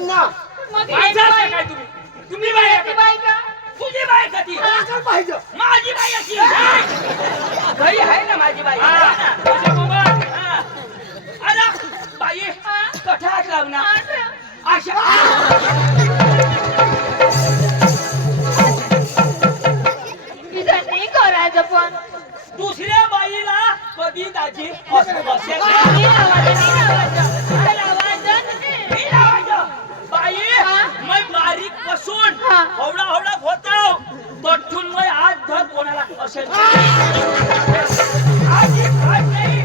ना मग माझा असं काय तुम्ही तुम्ही बाई आहे का? बाई का तुझी बाई का ती काय पाहिजे माझी बाई अशी घरी आहे ना माझी बाई हा, तुझ्या बाबा. हा. अरे बाई कठात लावणार अशा तिथं नाही करायचं पण दुसऱ्या बाईला कधी दाजी असं बसेल का? नाही लावायचं, नाही लावायचं. मी लावायचं. बाई हा? मैं बारीक पासून हा. हवडा हवडा होतो तठून मैं आज धर कोणाला असेल आज नाही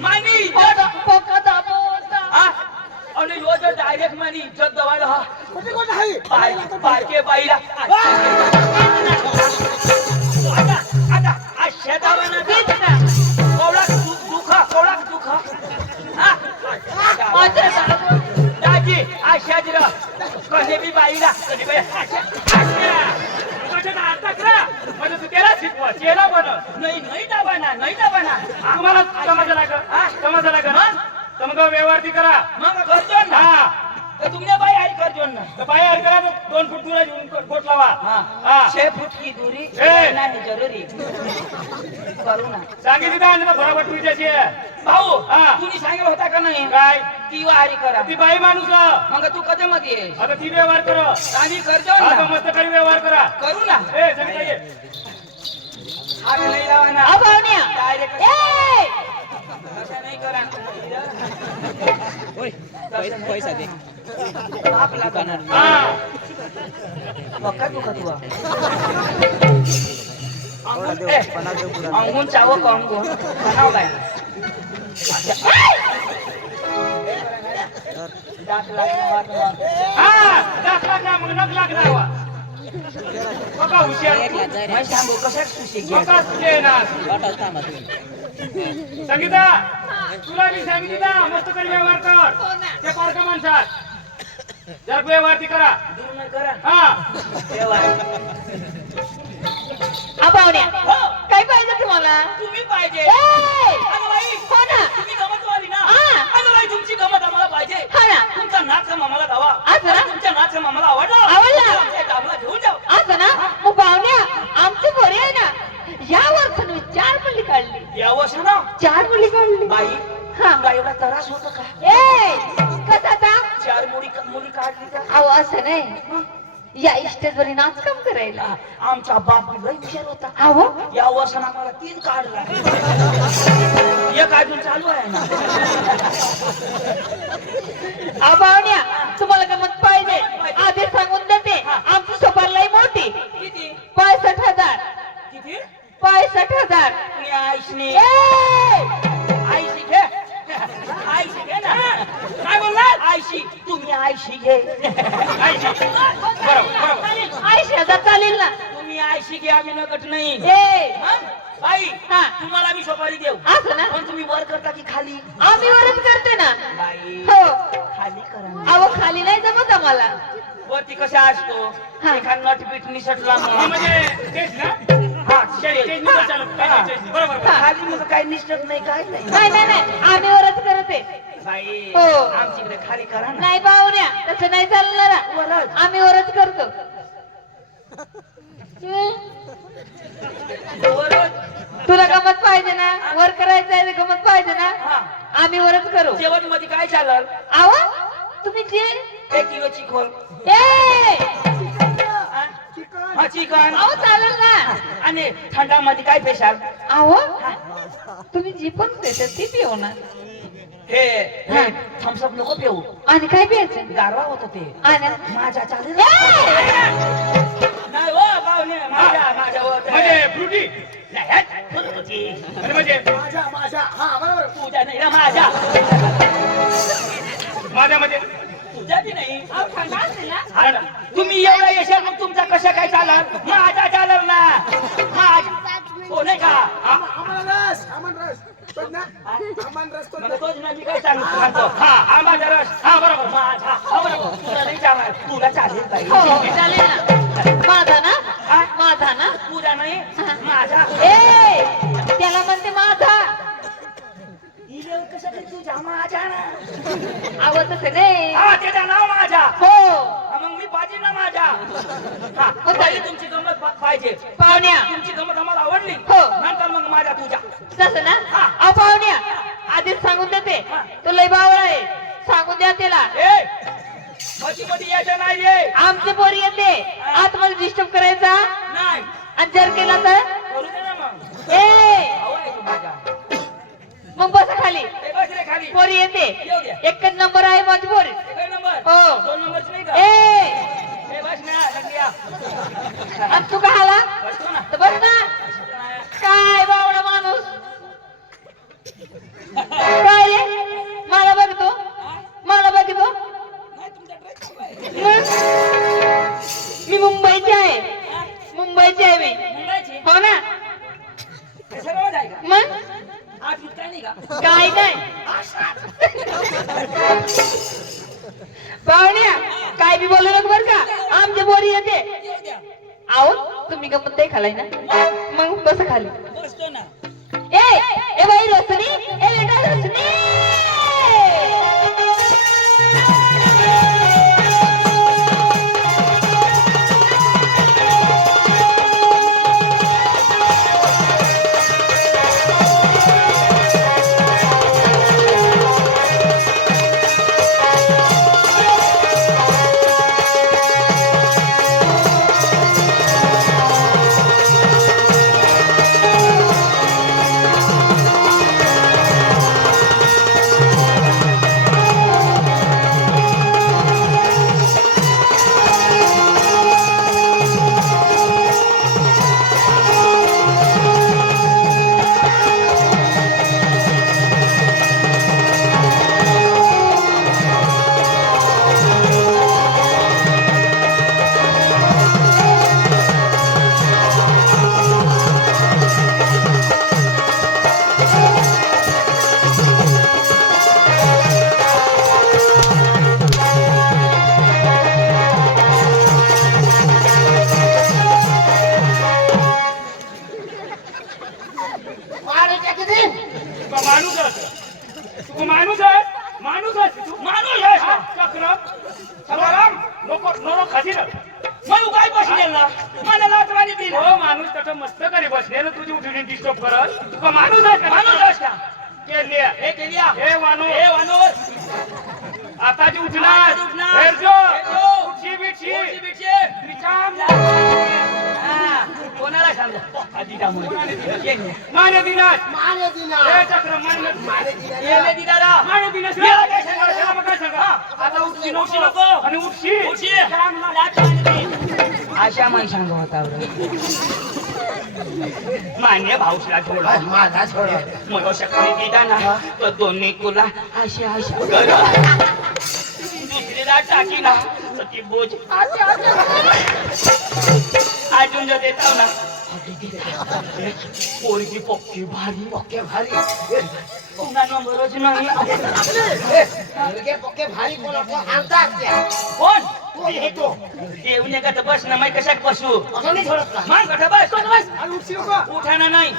मानी इज्जत पोकत आपोता. हा आणि यो जो डायरेक्ट मानी इज्जत दवायला हा कुठे कोण आहे बारके बाईला आता आता आज शेतावाना तेच ना. कोवळा दुखा कोवळा दुखा हा माझं बाबू. दाजी आशाच र कधी बी बाईला कधी बाई नाही नाही दाबाना नाही दाबाना तुम्हाला समाजा लाग समाजा लाग समजा व्यवहार ती करा मग करतो ना हा तर तुमने बाई आई करतो ना तर पाय हर करा तर 2 फूट दूर घेऊन गोट लावा हा 6 फूट की दूरी ए. नाही जरुरी करू ना सांगितली तर आणि बरोबर तुझ्याशी भाऊ हा. तुम्ही सांगितलं होता का नाही काय ती वारी करा ती बाई माणूस मग तू कधी मध्ये ये आता ती व्यवहार कर आम्ही करतो आता ना मस्त काही व्यवहार करा करू ना ए सगळी ये हात नाही लावा ना अभावन्या. डायरेक्ट ए! असं नाही करा पैसा दे आपला बनणार हा पक्का दुखा तुला अंगून चावं का अंगून बनाव बाय दात लागणार हा 10 लाख ना मग 9 लाख ना वा बघा हुशार तू. मैं सांगू कशात सुशी घे बघा तुझे ना वाटाच थांबा तुम्ही संगीता तुला मी सांगितलं ना मस्त काही व्यवहार कर हो ना. ते पारका माणसात जर व्यवहार ती करा दूर नाही करा हा देवा अभावन्या. हो. काय पाहिजे तुम्हाला तुम्ही पाहिजे ए! अगं बाई हो ना. तुम्ही गमत वाली ना हा. अगं बाई तुमची गमत आम्हाला पाहिजे हा ना. तुमचा नाच आम्हाला धावा असं ना? तुमच्या नाच आम्हाला आवडला आवडला? आमच्या गावाला घेऊन जाऊ असं ना मग पाहुण्या आमची बरी आहे ना या वर्षाने 4 मुली काढली या वर्ष ना 4 मुली काढली बाई हा. तुला एवढा त्रास होतो का ए कसाचा 4 मुली काढली का अहो असं नाही या स्टेजवर नाच काम करायला आमचा बाप बी लई हुशार होता अहो या वर्षानं आम्हाला 3 काढला एक अजून चालू आहे ना अभावन्या तुम्हाला गमत पाहिजे आधी सांगून देते आमची सोपार लई मोठी किती 65,000 किती 65,000 तुम्ही आईशने ए! आईशी घे आईशी घे ना काय बोलला आईशी तुम्ही आईशी घे बरोबर 80,000 चालेल ना तुम्ही आईशी घे आम्ही नकट नाही ए हं? बाई हा. तुम्हाला मी सोपारी देऊ असं ना पण तुम्ही वर करता की खाली आम्ही वरच करते ना बाई हो खाली करा ना. अहो खाली नाही जमत आम्हाला वरती कसा असतो हा. एखाद नट पीठ निसटला हा, मग. म्हणजे तेच ना हा, स्टेज निघाल चालू हा. स्टेज बरोबर हा. खाली मग काही निसटत नाही काय नाही नाही नाही नाही आम्ही वरच करते बाई हो. आमच्याकडे खाली करा ना नाही पाहुण्या तसं नाही चालणार वरच. आम्ही वरच करतो वरच. तुला गमत पाहिजे ना वर करायचं आहे गमत पाहिजे ना हा. आम्ही वरच करू जेवण मध्ये काय चालल आहो तुम्ही जे 1 किलो चिकन ए हा चिकन अहो चालेल ना आणि थंडामध्ये काय पेशाल अहो तुम्ही जी पण देते ती पिऊ ना हे हा. थम्सअप नको पिऊ आणि काय प्यायचं गारवा होत ते आणि माझ्या चालेल ए! नाही हो पाहुणे माझ्या म्हणजे फ्रुटी नाही हट, होती. आणि म्हणजे माझ्या हा बरोबर तुझ्या नाही ना माझ्या माझ्या म्हणजे तुझ्या बी नाही अहो, थंड असते ना हा ना. तुम्ही एवढा येशाल मग तुमचा कशा काय चालल माझा चालल ना माझा हो नाही का आम्हाला रस आम्हाला रस पण ना आम्हाला रस तो मग तोच ना मी काय सांगतो हा आंबाचा रस हा बरोबर माझा हा बरोबर तुला नाही चालणार तुला चालेल बाई हो चालेल ना माझा ना हा? माझा ना तुझा नाही माझा ए त्याला म्हणते माझा हिला कसं काय तुझा माझा ना आवडत नाही हा त्याचं नाव हा हो, पहिली तुमची गंमत पाहिजे. पाहुण्या तुमची गंमत आम्हाला आवडली. हो. नंतर मग माझ्या तुझ्या. तसं ना हा. अहो पाहुण्या आधीच सांगून देते हा. तो लय बावळा आहे सांगून द्या त्याला ए मध्ये मध्ये यायचं नाहीये. आमची पोरी येते आत मला डिस्टर्ब करायचा नाही आणि जर केला तर करू दे ना मग. ए आवड आहे माझ्या. मग बस खाली ए, बस रे खाली. पोरी येते येऊ द्या. एकच नंबर आहे माझी पोरी एकच नंबर. हो. 2 नंबरची नाही का? ए ए बस ना लंडिया. आणि तू का आला बसतो ना. तर बस ना काय बावळा माणूस काय रे मला बघतो मग? मी मुंबईची आहे मी मुंबईची? हो ना हे सर्वच आहे का? मग आठ काय नाही का? काय नाही पाहुण्या काय बी बोलू नको बर का आमच्या बोरी येते आहो तुम्ही गमत नाही खालाय ना मग बस खाली बसतो ना. ए बाई रसनी ए बेटा रसनी तू माणूस आहेस. तू माणूस आहेस. माणूस आहेस तू. माणूस आहेस का? चक्र सकाराम नको खाती ना. मग काय बसले ना मला लाटवानी दिली. हो माणूस त्याचं मस्त करे बसले ना तुझी उठून डिस्टर्ब करत. तू माणूस आहेस का? माणूस आहेस का? केलिया. हे केलिया. हे वानू. हे वानोवर. आता जी उठणार. आता जी उठणार. हेरजो. हेरजो. उठशी बिटशी. उठशी बिटशी. निकाम. हा. कोणाला सांगतो? आधी त्यामुळे. माने दिनास. माने दिना हे चक्र माने. येले दिदारा. माने दिनास. याला काय सांगा? त्याला मग काय सांगा? आता उठशी उठशी नको. नको. आणि उठशी. उठशी. लाटवानी दिली. अशा माई सांगा होता मान्य भाऊसला थोडा माझा छोड मग सकाळी दिदा ना तर दोन्ही कुला अशा दुसरीला टाकी ना तर ती बोज अजून जर देता ना पोरगी पक्की भारी पक्के भारी पुन्हा नंबरच नाही मुलगे पक्के भारी कोण आणतात त्या कोण कोण येतो येऊन का तर बस ना माहिती कशात बसू असं नाही सोडत का मान कठा बस बस आणि उठशी नको उठाना नाही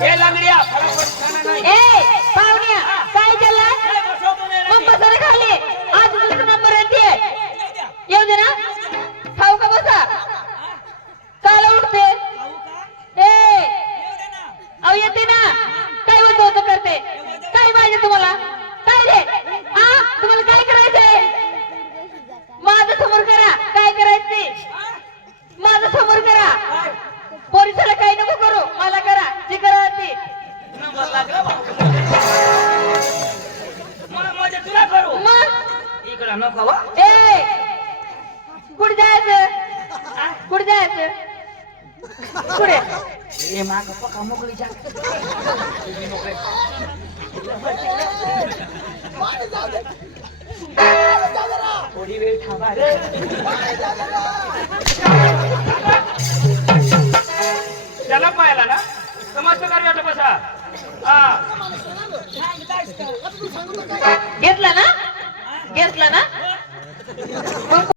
हे लागड्या उठाना नाही ए पाहुण्या काय केलं हे बसवतो नाही मग रे. बसा रे खाली आज दुसरा नंबर येते येऊ दे ना खाऊ का बसा काल उठते ए अहो येते ना काय होतं करते काय पाहिजे तुम्हाला काय रे हा तुम्हाला काय करायचंय माझं समोर करा काय करायचंय माझं समोर करा पोलिसाला काही नको करू मला करा जी करा ती नंबर लागला भाऊ. मग तुला करू मग इकडं नको वा. ए कुठे जायचं कुठे जायचं कुठे हे माग पका मोकळी जा थोडी वेळ थांबा रे त्याला पाहिला ना समजतं कार्याचं बसा. हा घेतला ना घेतला ना